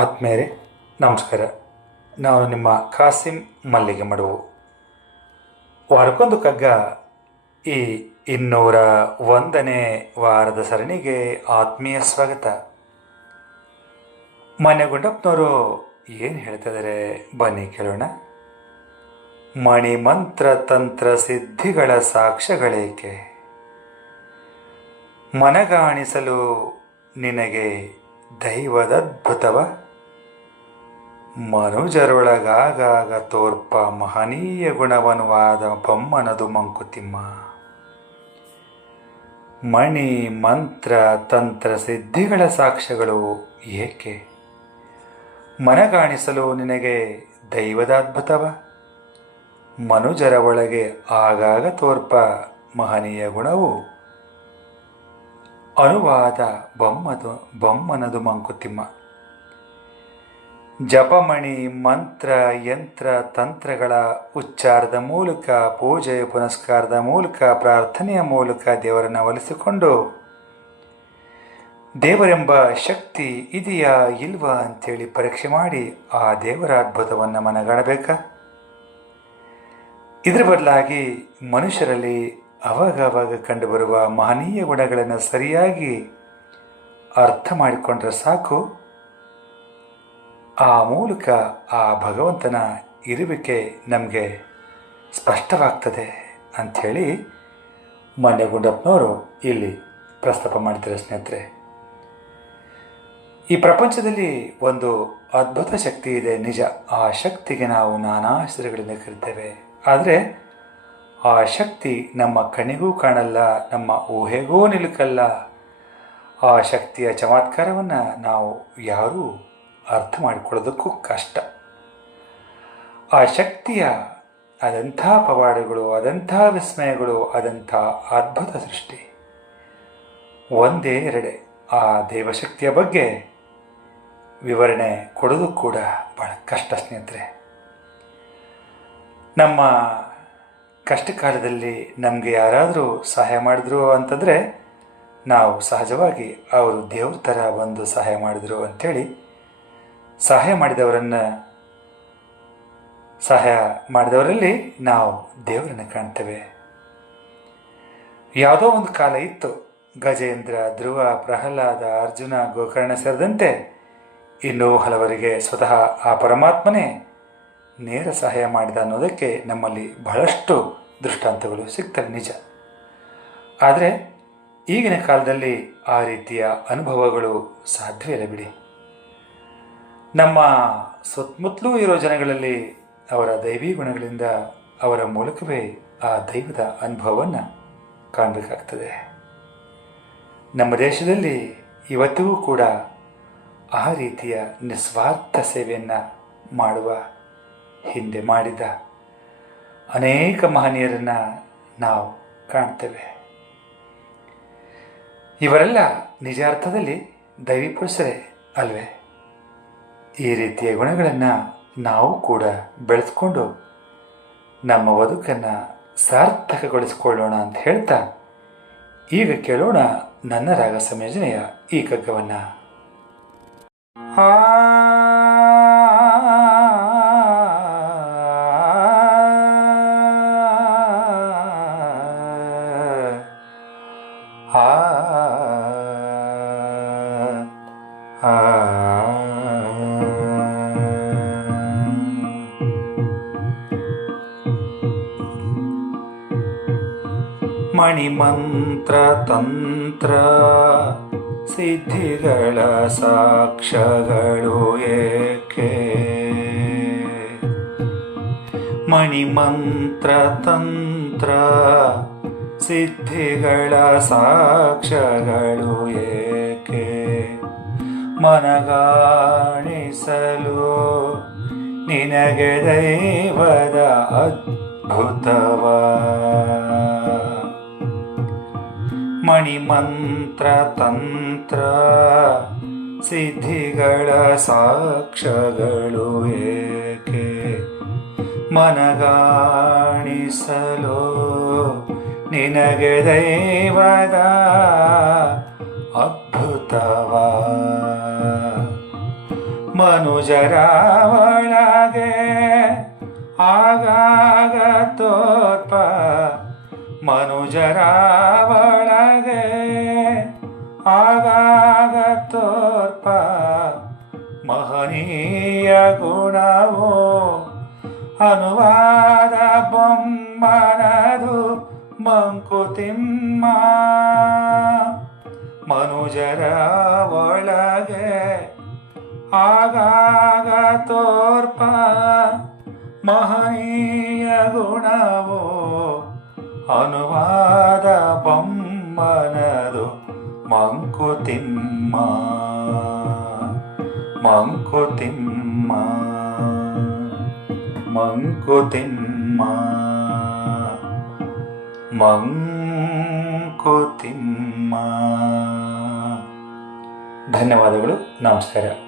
ಆತ್ಮೇರೆ ನಮಸ್ಕಾರ. ನಾನು ನಿಮ್ಮ ಕಾಸಿಂ ಮಲ್ಲಿಗೆ ಮಡುವು. ವಾರಕ್ಕೊಂದು ಕಗ್ಗ ಈ 201ನೇ ವಾರದ ಸರಣಿಗೆ ಆತ್ಮೀಯ ಸ್ವಾಗತ. ಮನೆ ಗುಂಡಪ್ಪನವರು ಏನು ಹೇಳ್ತಿದ್ದಾರೆ ಬನ್ನಿ ಕೇಳೋಣ. ಮಣಿ ಮಂತ್ರ ತಂತ್ರ ಸಿದ್ಧಿಗಳ ಸಾಕ್ಷ್ಯಗಳೇಕೆ, ಮನಗಾಣಿಸಲು ನಿನಗೆ ದೈವದದ್ಭುತವ, ಮನುಜರೊಳಗಾಗಾಗ ತೋರ್ಪ ಮಹನೀಯ ಗುಣವನುವಾದ ಬೊಮ್ಮನದು ಮಂಕುತಿಮ್ಮ. ಮಣಿ ಮಂತ್ರ ತಂತ್ರ ಸಿದ್ಧಿಗಳ ಸಾಕ್ಷ್ಯಗಳು ಏಕೆ, ಮನಗಾಣಿಸಲು ನಿನಗೆ ದೈವದ ಅದ್ಭುತವ, ಮನುಜರ ಒಳಗೆ ಆಗಾಗ ತೋರ್ಪ ಮಹನೀಯ ಗುಣವು ಅನುವಾದ ಬೊಮ್ಮನದು ಮಂಕುತಿಮ್ಮ. ಜಪಮಣಿ ಮಂತ್ರ ಯಂತ್ರ ತಂತ್ರಗಳ ಉಚ್ಚಾರದ ಮೂಲಕ, ಪೂಜೆಯ ಪುನಸ್ಕಾರದ ಮೂಲಕ, ಪ್ರಾರ್ಥನೆಯ ಮೂಲಕ ದೇವರನ್ನು ಒಲಿಸಿಕೊಂಡು ದೇವರೆಂಬ ಶಕ್ತಿ ಇದೆಯಾ ಇಲ್ವಾ ಅಂಥೇಳಿ ಪರೀಕ್ಷೆ ಮಾಡಿ ಆ ದೇವರ ಅದ್ಭುತವನ್ನು ಮನಗಾಣಬೇಕಾ? ಇದರ ಬದಲಾಗಿ ಮನುಷ್ಯರಲ್ಲಿ ಅವಾಗವಾಗ ಕಂಡುಬರುವ ಮಹನೀಯ ಗುಣಗಳನ್ನು ಸರಿಯಾಗಿ ಅರ್ಥ ಮಾಡಿಕೊಂಡ್ರೆ ಸಾಕು. ಆ ಮೂಲಕ ಆ ಭಗವಂತನ ಇರುವಿಕೆ ನಮಗೆ ಸ್ಪಷ್ಟವಾಗ್ತದೆ ಅಂಥೇಳಿ ಗುಂಡಪ್ಪನವರು ಇಲ್ಲಿ ಪ್ರಸ್ತಾಪ ಮಾಡಿದ್ದಾರೆ. ಸ್ನೇಹಿತರೆ, ಈ ಪ್ರಪಂಚದಲ್ಲಿ ಒಂದು ಅದ್ಭುತ ಶಕ್ತಿ ಇದೆ, ನಿಜ. ಆ ಶಕ್ತಿಗೆ ನಾವು ನಾನಾ ಹೆಸರುಗಳಿಂದ ಕರಿತೇವೆ. ಆದರೆ ಆ ಶಕ್ತಿ ನಮ್ಮ ಕಣ್ಣಿಗೂ ಕಾಣಲ್ಲ, ನಮ್ಮ ಊಹೆಗೂ ನಿಲುಕಲ್ಲ. ಆ ಶಕ್ತಿಯ ಚಮತ್ಕಾರವನ್ನು ನಾವು ಯಾರೂ ಅರ್ಥ ಮಾಡಿಕೊಳ್ಳೋದಕ್ಕೂ ಕಷ್ಟ. ಆ ಶಕ್ತಿಯ ಅದಂಥ ಪವಾಡಗಳು, ಅದಂಥ ವಿಸ್ಮಯಗಳು, ಅದಂಥ ಅದ್ಭುತ ಸೃಷ್ಟಿ ಒಂದೇ ಎರಡೇ. ಆ ದೇವಶಕ್ತಿಯ ಬಗ್ಗೆ ವಿವರಣೆ ಕೊಡೋದು ಕೂಡ ಬಹಳ ಕಷ್ಟ ಸ್ನೇಹಿತರೆ. ನಮ್ಮ ಕಷ್ಟ ಕಾಲದಲ್ಲಿ ನಮಗೆ ಯಾರಾದರೂ ಸಹಾಯ ಮಾಡಿದ್ರು ಅಂತಂದರೆ ನಾವು ಸಹಜವಾಗಿ ಅವರು ದೇವ್ರ ಥರ ಒಂದು ಸಹಾಯ ಮಾಡಿದ್ರು ಅಂಥೇಳಿ ಸಹಾಯ ಮಾಡಿದವರಲ್ಲಿ ನಾವು ದೇವರನ್ನು ಕಾಣ್ತೇವೆ. ಯಾವುದೋ ಒಂದು ಕಾಲ ಇತ್ತು, ಗಜೇಂದ್ರ, ಧ್ರುವ, ಪ್ರಹ್ಲಾದ, ಅರ್ಜುನ, ಗೋಕರ್ಣ ಸೇರಿದಂತೆ ಇನ್ನೂ ಹಲವರಿಗೆ ಸ್ವತಃ ಆ ಪರಮಾತ್ಮನೇ ನೇರ ಸಹಾಯ ಮಾಡಿದ ಅನ್ನೋದಕ್ಕೆ ನಮ್ಮಲ್ಲಿ ಬಹಳಷ್ಟು ದೃಷ್ಟಾಂತಗಳು ಸಿಗ್ತವೆ, ನಿಜ. ಆದರೆ ಈಗಿನ ಕಾಲದಲ್ಲಿ ಆ ರೀತಿಯ ಅನುಭವಗಳು ಸಾಧ್ಯವಿಲ್ಲ ಬಿಡಿ. ನಮ್ಮ ಸುತ್ತಮುತ್ತಲೂ ಇರೋ ಜನಗಳಲ್ಲಿ ಅವರ ದೈವಿ ಗುಣಗಳಿಂದ, ಅವರ ಮೂಲಕವೇ ಆ ದೈವದ ಅನುಭವವನ್ನು ಕಾಣಬೇಕಾಗ್ತದೆ. ನಮ್ಮ ದೇಶದಲ್ಲಿ ಇವತ್ತಿಗೂ ಕೂಡ ಆ ರೀತಿಯ ನಿಸ್ವಾರ್ಥ ಸೇವೆಯನ್ನು ಮಾಡುವ, ಹಿಂದೆ ಮಾಡಿದ ಅನೇಕ ಮಹನೀಯರನ್ನು ನಾವು ಕಾಣ್ತೇವೆ. ಇವರೆಲ್ಲ ನಿಜ ಅರ್ಥದಲ್ಲಿ ದೈವಿ ಪುರುಷರೇ ಅಲ್ವೇ? ಈ ರೀತಿಯ ಗುಣಗಳನ್ನು ನಾವು ಕೂಡ ಬೆಳೆಸ್ಕೊಂಡು ನಮ್ಮ ಬದುಕನ್ನು ಸಾರ್ಥಕಗೊಳಿಸಿಕೊಳ್ಳೋಣ ಅಂತ ಹೇಳ್ತಾ ಈಗ ಕೇಳೋಣ ನನ್ನ ರಾಗ ಸಂಯೋಜನೆಯ ಈ ಕಗ್ಗವನ್ನು. ಮಣಿಮಂತ್ರ ತಂತ್ರ ಸಿದ್ಧಿಗಳ ಸಾಕ್ಷ್ಯಗಳು ಏಕೆ, ಮಣಿಮಂತ್ರ ತಂತ್ರ ಸಿದ್ಧಿಗಳ ಸಾಕ್ಷ್ಯಗಳು ಏಕೆ, ಮನಗಾಣಿಸಲು ನಿನಗೆ ದೈವದ ಅದ್ಭುತವ, ಮಣಿಮಂತ್ರ ತಂತ್ರ ಸಿದ್ಧಿಗಳ ಸಾಕ್ಷ್ಯಗಳು ಏಕೆ, ಮನಗಾಣಿಸಲು ನಿನಗೆ ದೈವದ ಅದ್ಭುತವ, ಮನುಜರ ಒಳಗೆ ಆಗಾಗ ತೋರ್ಪ ಮನುಜರ ಒಳಗೆ ಆಗಾಗ ತೋರ್ಪ ಮಹನೀಯ ಗುಣವು ಅನುವಾದ ಬೊಮ್ಮನದು ಮಂಕುತಿಮ್ಮ ಮನುಜರ ಒಳಗೆ ಆಗಾಗ ತೋರ್ಪ ಮಹನೀಯ ಗುಣವು ಅನುವಾದ ಬೊಮ್ಮನದು ಮಂಕುತಿಮ್ಮ ಮಂಕುತಿಮ್ಮ ಮಂಕುತಿಮ್ಮ ಮಂಕುತಿಮ್ಮ. ಧನ್ಯವಾದಗಳು. ನಮಸ್ಕಾರ.